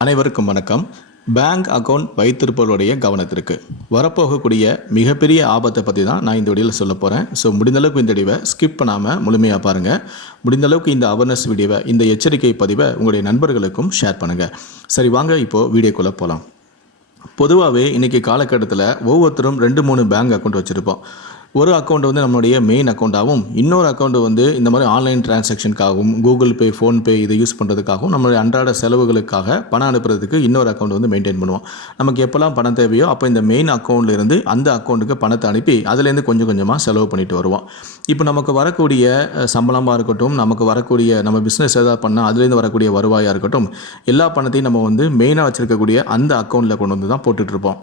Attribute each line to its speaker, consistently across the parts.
Speaker 1: அனைவருக்கும் வணக்கம். Bank account வைத்திருப்பவருடைய கவனத்திற்கு. வரப்போகக்கூடிய மிகப்பெரிய ஆபத்தை பற்றி தான் நான் இந்த வீடியோவில் சொல்ல போகிறேன் ஸோ முடிந்தளவுக்கு இந்த வீடியோவை ஸ்கிப் பண்ணாமல் முழுமையாக பாருங்கள் முடிந்தளவுக்கு இந்த அவேர்னஸ் வீடியோவை இந்த எச்சரிக்கை பதிவை உங்களுடைய நண்பர்களுக்கும் ஷேர் பண்ணுங்கள் சரி வாங்க இப்போது வீடியோக்குள்ளே போகலாம் பொதுவாகவே இன்றைக்கி காலகட்டத்தில் ஒவ்வொருத்தரும் ரெண்டு மூணு பேங்க் அக்கௌண்ட் வச்சுருப்போம். ஒரு அக்கௌண்ட் வந்து நம்மளுடைய மெயின் அக்கௌண்ட்டாகவும் இன்னொரு அக்கௌண்ட் வந்து இந்த மாதிரி ஆன்லைன் டிரான்சாக்ஷனுக்காகவும் கூகுள் பே ஃபோன்பே இதை யூஸ் பண்ணுறதுக்காகவும் நம்மளுடைய அன்றாட செலவுகளுக்காக பணம் அனுப்புறதுக்கு இன்னொரு அக்கௌண்ட் வந்து மெயின்டைன் பண்ணுவோம். நமக்கு எப்போல்லாம் பணம் தேவையோ அப்போ இந்த மெயின் அக்கௌண்ட்லேருந்து அந்த அக்கௌண்ட்டுக்கு பணத்தை அனுப்பி அதுலேருந்து கொஞ்சம் கொஞ்சமாக செலவு பண்ணிட்டு வருவோம். இப்போ நமக்கு வரக்கூடிய சம்பளமாக இருக்கட்டும் நமக்கு வரக்கூடிய நம்ம பிஸ்னஸ் ஏதாவது பண்ணால் அதுலேருந்து வரக்கூடிய வருவாயாக இருக்கட்டும் எல்லா பணத்தையும் நம்ம வந்து மெயினாக வச்சுருக்கக்கூடிய அந்த அக்கௌண்ட்டில் கொண்டு வந்து தான் போட்டுட்ருப்போம்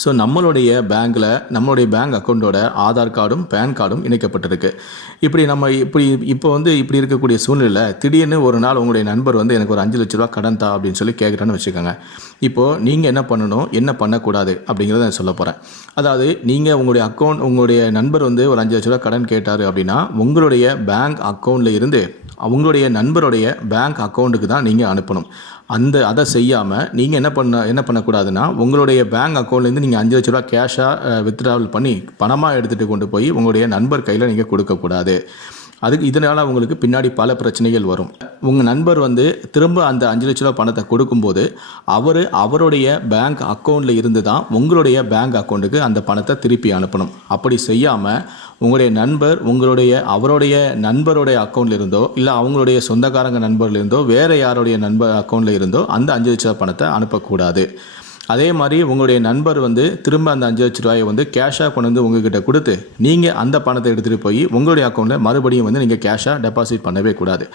Speaker 1: ஸோ நம்மளுடைய பேங்க்கில் நம்மளுடைய பேங்க் அக்கௌண்ட்டோட ஆதார் கார்டும் பேன் கார்டும் இணைக்கப்பட்டிருக்கு. இப்படி நம்ம இப்படி இப்போ வந்து இப்படி இருக்கக்கூடிய சூழ்நிலை திடீர்னு ஒரு நாள் உங்களுடைய நண்பர் வந்து எனக்கு ஒரு அஞ்சு லட்ச ரூபா கடன் தா அப்படின்னு சொல்லி கேட்குறேன்னு வச்சுக்கோங்க. இப்போது நீங்கள் என்ன பண்ணணும் என்ன பண்ணக்கூடாது அப்படிங்கிறத நான் சொல்ல போகிறேன் அதாவது நீங்கள் உங்களுடைய அக்கௌண்ட் உங்களுடைய நண்பர் வந்து ஒரு அஞ்சு லட்ச ரூபா கடன் கேட்டார் அப்படின்னா உங்களுடைய பேங்க் அக்கௌண்ட்டில் இருந்து அவங்களுடைய நண்பருடைய பேங்க் அக்கௌண்ட்டுக்கு தான் நீங்கள் அனுப்பணும். அந்த அதை செய்யாமல் நீங்கள் என்ன பண்ண என்ன பண்ணக்கூடாதுன்னா உங்களுடைய பேங்க் அக்கௌண்ட்லேருந்து நீங்கள் அஞ்சு லட்ச ரூபா கேஷாக வித்ட்ராவல் பண்ணி பணமாக எடுத்துகிட்டு கொண்டு போய் உங்களுடைய நண்பர் கையில் நீங்கள் கொடுக்கக்கூடாது. அதுக்கு இதனால் அவங்களுக்கு பின்னாடி பல பிரச்சனைகள் வரும். உங்கள் நண்பர் வந்து திரும்ப அந்த அஞ்சு லட்ச ரூபா பணத்தை கொடுக்கும்போது அவர் அவருடைய பேங்க் அக்கௌண்ட்டில் இருந்து தான் உங்களுடைய பேங்க் அக்கௌண்ட்டுக்கு அந்த பணத்தை திருப்பி அனுப்பணும். அப்படி செய்யாமல் உங்களுடைய நண்பர் உங்களுடைய அவருடைய நண்பருடைய அக்கௌண்ட்ல இருந்தோ இல்லை அவங்களுடைய சொந்தக்காரங்க நண்பர்லேருந்தோ வேறு யாருடைய நண்பர் அக்கௌண்ட்டில் இருந்தோ அந்த அஞ்சு லட்ச ரூபா பணத்தை அனுப்பக்கூடாது. அதே மாதிரி உங்களுடைய நண்பர் வந்து திரும்ப அந்த அஞ்சு லட்ச ரூபாயை வந்து கேஷாக கொண்டு வந்து உங்ககிட்ட கொடுத்து நீங்கள் அந்த பணத்தை எடுத்துகிட்டு போய் உங்களுடைய அக்கௌண்ட்டில் மறுபடியும் வந்து நீங்கள் கேஷாக டெபாசிட் பண்ணவே கூடாது.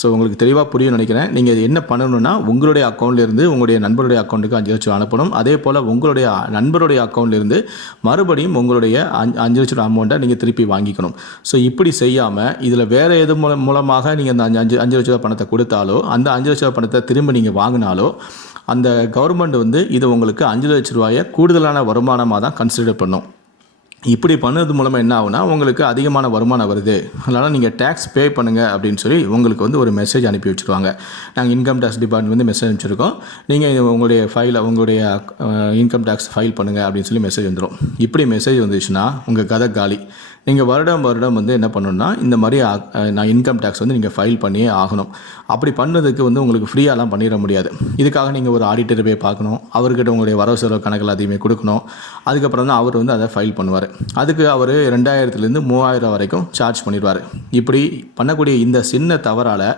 Speaker 1: ஸோ உங்களுக்கு தெளிவாக புரியும் நினைக்கிறேன். நீங்கள் என்ன பண்ணணும்னா உங்களுடைய அக்கௌண்ட்லேருந்து உங்களுடைய நண்பருடைய அக்கௌண்ட்டுக்கு அஞ்சு லட்சம் அனுப்பணும். அதே போல் உங்களுடைய நண்பருடைய அக்கௌண்ட்லேருந்து மறுபடியும் உங்களுடைய அஞ்சு அஞ்சு லட்சம் அமௌண்ட்டை நீங்கள் திருப்பி வாங்கிக்கணும். ஸோ இப்படி செய்யாமல் இதில் வேறு எது மூலம் மூலமாக நீங்கள் அந்த அஞ்சு அஞ்சு அஞ்சு லட்ச ரூபா பணத்தை கொடுத்தாலோ அந்த அஞ்சு லட்ச ரூபா பணத்தை திரும்ப நீங்கள் வாங்கினாலோ அந்த கவர்மெண்ட் வந்து இது உங்களுக்கு அஞ்சு லட்ச ரூபாயை கூடுதலான வருமானமாக தான் கன்சிடர் பண்ணும். இப்படி பண்ணது மூலமாக என்ன ஆகுனா உங்களுக்கு அதிகமான வருமானம் வருது. அதனால் நீங்கள் டேக்ஸ் பே பண்ணுங்கள் அப்படின்னு சொல்லி உங்களுக்கு வந்து ஒரு மெசேஜ் அனுப்பி வச்சுருவாங்க. நாங்கள் இன்கம் டேக்ஸ் டிபார்ட்மெண்ட் வந்து மெசேஜ் அனுப்பிச்சிருக்கோம். நீங்கள் உங்களுடைய ஃபைலை உங்களுடைய இன்கம் டேக்ஸ் ஃபைல் பண்ணுங்கள் அப்படின்னு சொல்லி மெசேஜ் வந்துடும் இப்படி மெசேஜ் வந்துச்சுன்னா உங்கள் கதை காலி. நீங்கள் வருடம் வருடம் வந்து என்ன பண்ணணும்னா இந்த மாதிரி நான் இன்கம் டேக்ஸ் வந்து நீங்கள் ஃபைல் பண்ணியே ஆகணும். அப்படி பண்ணதுக்கு வந்து உங்களுக்கு ஃப்ரீயாலாம் பண்ணிட முடியாது. இதுக்காக நீங்கள் ஒரு ஆடிட்டர் போய் பார்க்கணும். அவர்கிட்ட உங்களுடைய வரவு செலவு கணக்கில் அதிகமே கொடுக்கணும். அதுக்கப்புறம் தான் அவர் வந்து அதை ஃபைல் பண்ணுவார். அதுக்கு அவர் ரெண்டாயிரத்துலேருந்து மூவாயிரம் வரைக்கும் சார்ஜ் பண்ணிடுவார். இப்படி பண்ணக்கூடிய இந்த சின்ன தவறால்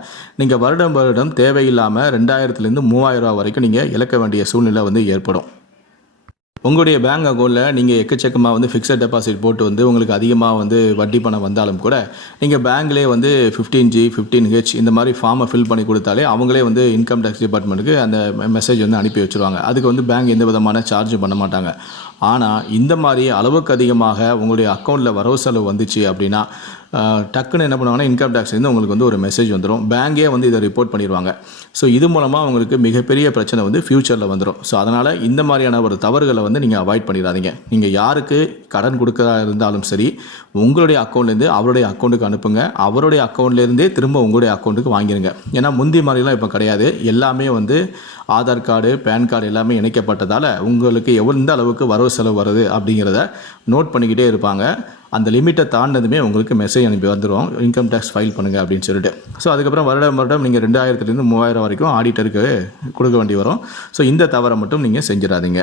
Speaker 1: நீங்கள் வருடம் வருடம் தேவையில்லாமல் ரெண்டாயிரத்துலேருந்து மூவாயிரம் ரூபா வரைக்கும் நீங்கள் இழக்க வேண்டிய சூழ்நிலை வந்து ஏற்படும். உங்களுடைய பேங்க் அக்கௌண்ட்டில் நீங்கள் எக்கச்சக்கமாக வந்து ஃபிக்ஸட் டெபாசிட் போட்டு வந்து உங்களுக்கு அதிகமாக வந்து வட்டி பணம் வந்தாலும் கூட நீங்கள் பேங்க்லேயே வந்து ஃபிஃப்டீன் ஜி ஃபிஃப்டீன் ஹெச் இந்த மாதிரி ஃபார்மை ஃபில் பண்ணி கொடுத்தாலே அவங்களே வந்து இன்கம் டேக்ஸ் டிபார்ட்மெண்ட்டுக்கு அந்த மெசேஜ் வந்து அனுப்பி வச்சுருவாங்க. அதுக்கு வந்து பேங்க் எந்த விதமான சார்ஜும் பண்ண மாட்டாங்க. ஆனால் இந்த மாதிரி அளவுக்கு அதிகமாக உங்களுடைய அக்கௌண்ட்டில் வரவு செலவு வந்துச்சு அப்படின்னா டக்குன்னு என்ன பண்ணுவாங்கன்னா இன்கம் டேக்ஸ்லேருந்து உங்களுக்கு வந்து ஒரு மெசேஜ் வந்துடும் பேங்கே வந்து இதை ரிப்போர்ட் பண்ணிடுவாங்க ஸோ இது மூலமாக உங்களுக்கு மிகப்பெரிய பிரச்சனை வந்து ஃப்யூச்சரில் வந்துடும் ஸோ அதனால் இந்த மாதிரியான ஒரு தவறுகளை வந்து நீங்கள் அவாய்ட் பண்ணிடாதீங்க. நீங்கள் யாருக்கு கடன் கொடுக்கறதா இருந்தாலும் சரி உங்களுடைய அக்கௌண்ட்லேருந்து அவருடைய அக்கௌண்ட்டுக்கு அனுப்புங்க. அவருடைய அக்கௌண்ட்லேருந்தே திரும்ப உங்களுடைய அக்கௌண்ட்டுக்கு வாங்கிருங்க. ஏன்னா முந்தி மாதிரிலாம் இப்போ கிடையாது. எல்லாமே வந்து ஆதார் கார்டு பேன் கார்டு எல்லாமே இணைக்கப்பட்டதால் உங்களுக்கு எந்த அளவுக்கு வரவு செலவு வருது அப்படிங்கிறத நோட் பண்ணிக்கிட்டே இருப்பாங்க. அந்த லிமிட்டை தாண்டதுமே உங்களுக்கு மெசேஜ் அனுப்பி வந்துடும் இன்கம் டேக்ஸ் ஃபைல் பண்ணுங்கள் அப்படின்னு சொல்லிட்டு. ஸோ அதுக்கப்புறம் வருடம் வருடம் நீங்கள் ரெண்டாயிரத்துலேருந்து மூவாயிரம் வரைக்கும் ஆடிட்டருக்கு கொடுக்க வேண்டி வரும். ஸோ இந்த தவறை மட்டும் நீங்கள் செஞ்சிடாதீங்க.